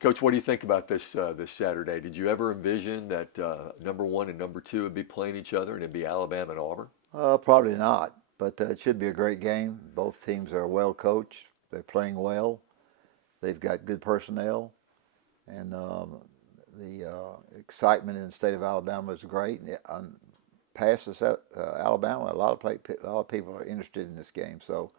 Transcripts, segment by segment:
Coach, what do you think about this Saturday? Did you ever envision that number one and number two would be playing each other and it'd be Alabama and Auburn? Probably not, but it should be a great game. Both teams are well coached. They're playing well. They've got good personnel, and the excitement in the state of Alabama is great. Past this, Alabama, a lot of people are interested in this game. So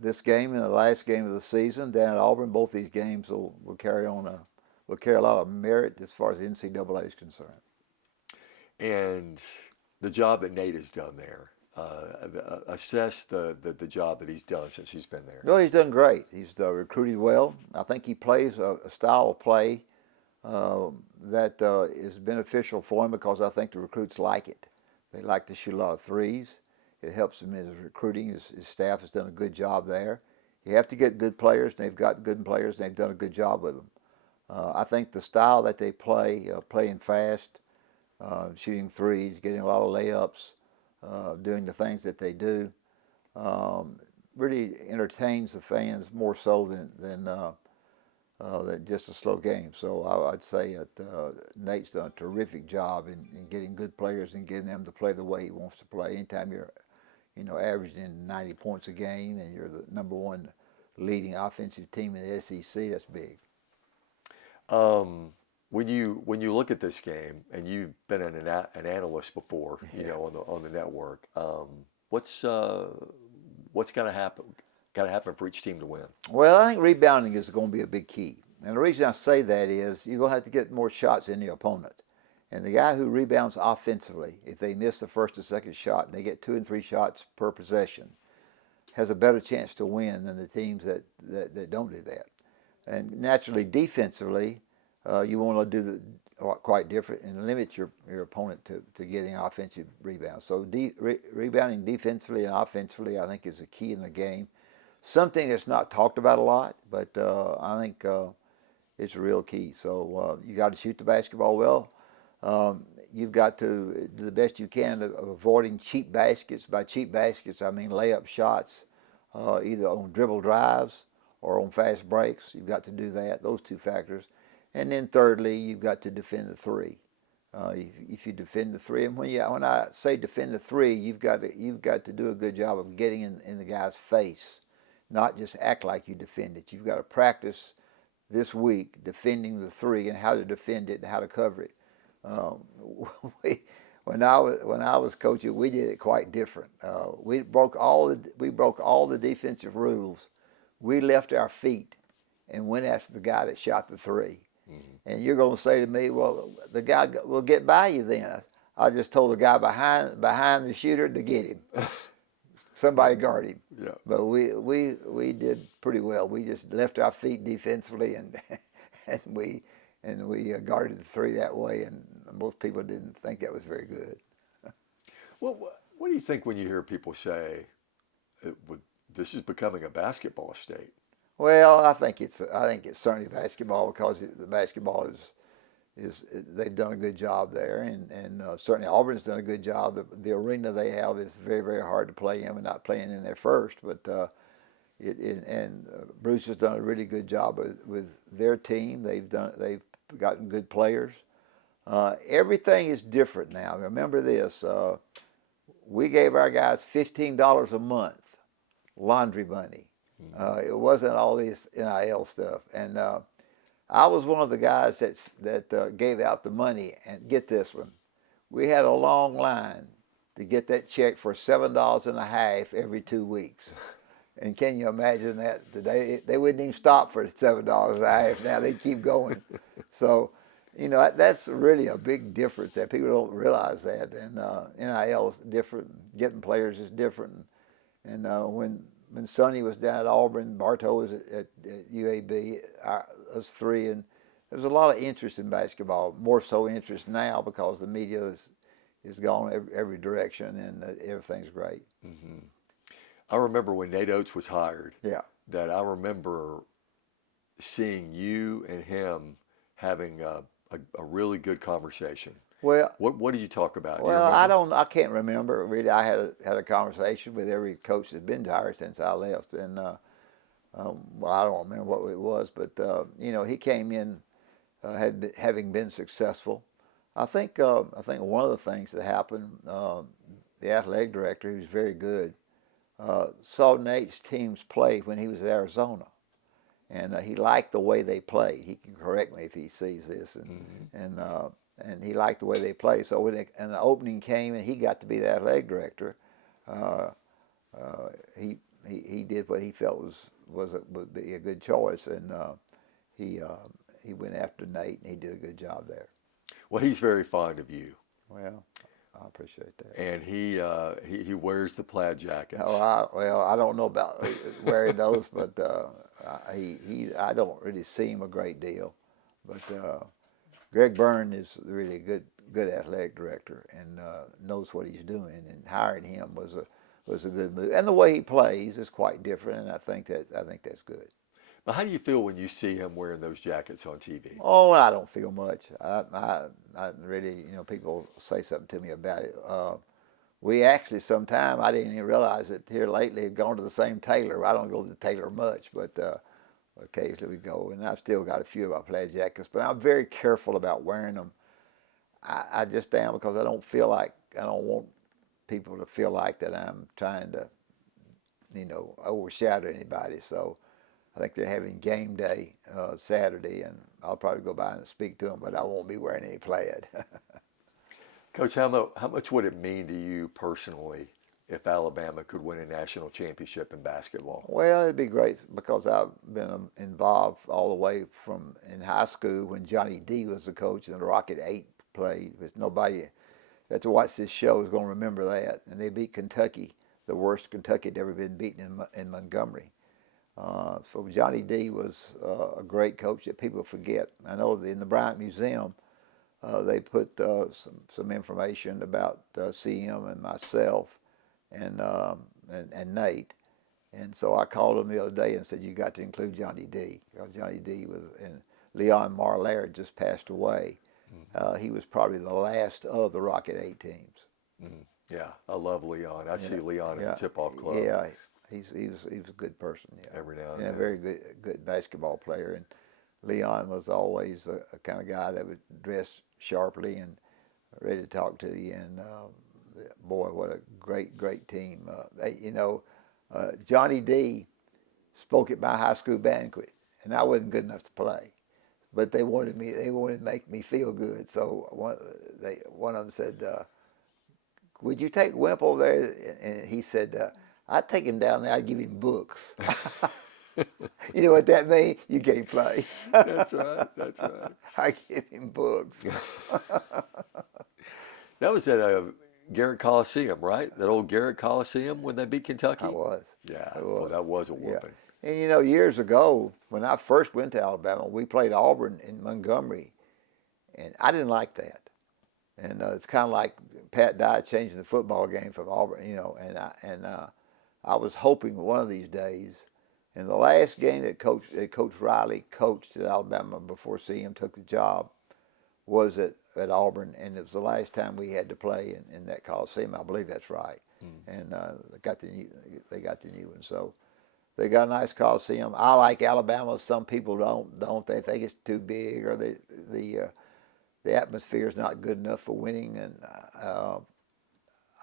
this game and the last game of the season down at Auburn, both these games will carry will carry a lot of merit as far as the NCAA is concerned. And the job that Nate has done there, assess the job that he's done since he's been there. Well, he's done great. He's recruited well. I think he plays a style of play that is beneficial for him because I think the recruits like it. They like to shoot a lot of threes. It helps him in his recruiting. His staff has done a good job there. You have to get good players, and they've got good players, and they've done a good job with them. I think the style that they play, playing fast, shooting threes, getting a lot of layups, doing the things that they do, really entertains the fans more so than just a slow game. So I'd say that Nate's done a terrific job in getting good players and getting them to play the way he wants to play. Anytime you're, averaging 90 points a game and you're the number one leading offensive team in the SEC, that's big. When you look at this game, and you've been an analyst before, on the network, what's got to happen? Got to happen for each team to win. Well, I think rebounding is going to be a big key, and the reason I say that is you're going to have to get more shots in the opponent. And the guy who rebounds offensively, if they miss the first or second shot, and they get 2 and 3 shots per possession, has a better chance to win than the teams that don't do that. And naturally, defensively, you want to do quite different and limit your opponent to getting offensive rebounds. So rebounding defensively and offensively, I think, is the key in the game. Something that's not talked about a lot, but I think it's a real key. So you got to shoot the basketball well. You've got to do the best you can of avoiding cheap baskets. By cheap baskets, I mean layup shots, either on dribble drives or on fast breaks. You've got to do that, those two factors. And then thirdly, you've got to defend the three. If you defend the three, and when I say defend the three, you've got to do a good job of getting in the guy's face, not just act like you defend it. You've got to practice this week defending the three and how to defend it and how to cover it. When I was coaching, we did it quite different. We broke all the defensive rules. We left our feet and went after the guy that shot the three. Mm-hmm. And you're going to say to me, well, the guy will get by you then. I just told the guy behind the shooter to get him. Somebody guard him. Yeah. But we did pretty well. We just left our feet defensively and we guarded the three that way, and most people didn't think that was very good. Well, what do you think when you hear people say this is becoming a basketball state? Well, I think it's certainly basketball because the basketball is they've done a good job there, and certainly Auburn's done a good job. The arena they have is very, very hard to play in. We're not playing in there first, but Bruce has done a really good job with their team. They've gotten good players. Everything is different now. Remember this: we gave our guys $15 a month, laundry money. It wasn't all this NIL stuff, and I was one of the guys that gave out the money. And get this one, we had a long line to get that check for $7.50 every 2 weeks. And can you imagine that? They wouldn't even stop for $7.50. Now they keep going. So, that's really a big difference that people don't realize that. And NIL is different. Getting players is different. And when Sonny was down at Auburn, Bartow was at UAB, us three, and there was a lot of interest in basketball. More so interest now because the media is gone every direction and everything's great. Mm-hmm. I remember when Nate Oates was hired. Yeah. That I remember seeing you and him having a really good conversation. Well, what did you talk about? Well, I can't remember really. I had a conversation with every coach that's been hired since I left, and Well, I don't remember what it was, but he came in having been successful. I think one of the things that happened, the athletic director, who's very good, saw Nate's teams play when he was at Arizona, and he liked the way they played. He can correct me if he sees this, and he liked the way they played. So and the opening came, and he got to be the athletic director. Uh, he did what he felt would be a good choice, and he he went after Nate, and he did a good job there. Well, he's very fond of you, Well, I appreciate that. and he wears the plaid jackets. Well, I don't know about wearing those, but I don't really see him a great deal. But Greg Byrne is really a good athletic director and knows what he's doing. And hiring him was a good move. And the way he plays is quite different, and I think that's good. But how do you feel when you see him wearing those jackets on TV? Oh, I don't feel much. I really, people say something to me about it. We actually, sometime, I didn't even realize it here lately, have gone to the same tailor. I don't go to the tailor much, but occasionally we go. And I've still got a few of my plaid jackets, but I'm very careful about wearing them. I just am, because I don't want people to feel like that I'm trying to, overshadow anybody. So I think they're having game day Saturday, and I'll probably go by and speak to them, but I won't be wearing any plaid. Coach, how much would it mean to you personally if Alabama could win a national championship in basketball? Well, it'd be great, because I've been involved all the way from in high school when Johnny D was the coach and the Rocket 8 played. There's nobody that to watch this show is going to remember that. And they beat Kentucky, the worst Kentucky had ever been beaten in Montgomery. So Johnny D was a great coach that people forget. I know in the Bryant Museum, they put some information about CM and myself and Nate. And so I called him the other day and said, you got to include Johnny D. Because Johnny D and Leon Marlaire just passed away. He was probably the last of the Rocket 8 teams. Yeah, I love Leon. I see Leon in the tip-off club. Yeah, he was a good person. Yeah, every now and then. A very good basketball player. And Leon was always a kind of guy that would dress sharply and ready to talk to you. And boy, what a great team. Johnny D spoke at my high school banquet, and I wasn't good enough to play, but they wanted to make me feel good. So one of them said, "Would you take Wimp over there?" And he said, "I'd take him down there. I'd give him books." You know what that means? You can't play. That's right. That's right. I give him books. That was at Garrett Coliseum, right? That old Garrett Coliseum when they beat Kentucky? I was. Yeah, well, that was a whooping. Yeah. And years ago, when I first went to Alabama, we played Auburn in Montgomery, and I didn't like that. And it's kind of like Pat Dye changing the football game from Auburn, and I was hoping one of these days, in the last game that Coach Riley coached at Alabama before CM took the job, was at Auburn, and it was the last time we had to play in that Coliseum. I believe that's right. And they got the new one, so they got a nice Coliseum. I like Alabama. Some people don't. They think it's too big, or the atmosphere is not good enough for winning. And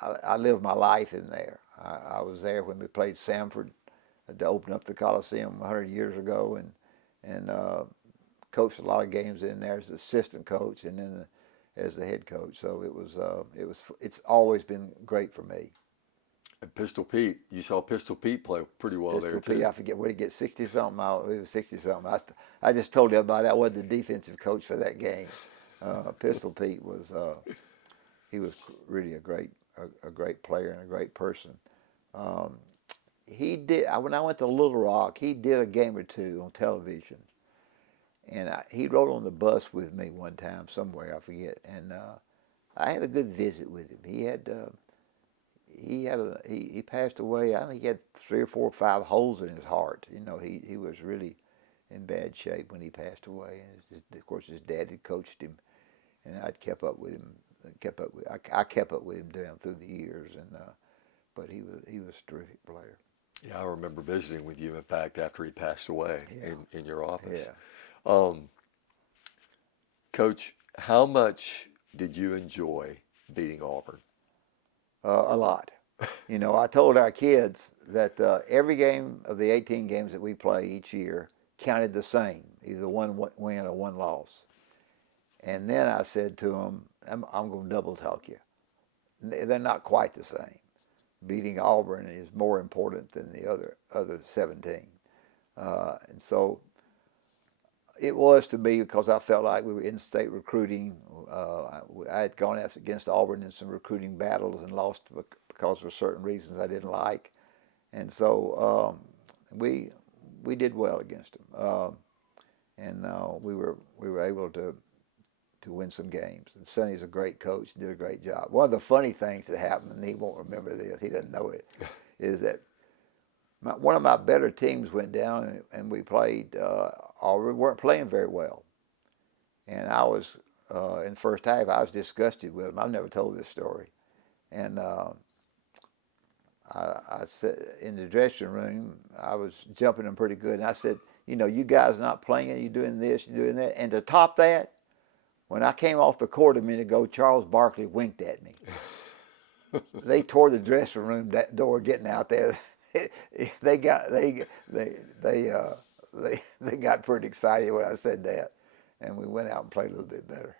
I lived my life in there. I was there when we played Samford to open up the Coliseum 100 years ago, and coached a lot of games in there as assistant coach, and then as the head coach. So it's always been great for me. And Pistol Pete, you saw Pistol Pete play pretty well there Pistol too. Pete, I forget what he get 60-something. He was 60-something. I just told everybody I wasn't the defensive coach for that game. Pistol Pete was he was really a great player and a great person. He did when I went to Little Rock. He did a game or two on television, and he rode on the bus with me one time somewhere, I forget. And I had a good visit with him. He passed away. I think he had 3 or 4 or 5 holes in his heart. He was really in bad shape when he passed away. And of course, his dad had coached him, and I'd kept up with him. I kept up with him down through the years, but he was a terrific player. Yeah, I remember visiting with you, in fact, after he passed away Yeah, in your office. yeah. Um, Coach, how much did you enjoy beating Auburn? A lot. You know, I told our kids that every game of the 18 games that we played each year counted the same, either one win or one loss. And then I said to them, I'm going to double talk you. They're not quite the same. Beating Auburn is more important than the other 17. And so it was to me because I felt like we were in state recruiting. I had gone against Auburn in some recruiting battles and lost because of certain reasons I didn't like, and so we did well against them, and we were able to win some games. And Sonny's a great coach, did a great job. One of the funny things that happened, and he won't remember this, he doesn't know it, is that one of my better teams went down and we played, or we weren't playing very well. And I was, in the first half, I was disgusted with them. I've never told this story. And I said, in the dressing room, I was jumping them pretty good. And I said, you know, you guys not playing, you're doing this, you're doing that. And to top that, when I came off the court a minute ago, Charles Barkley winked at me. They tore the dressing room door getting out there. they got they got pretty excited when I said that, and we went out and played a little bit better.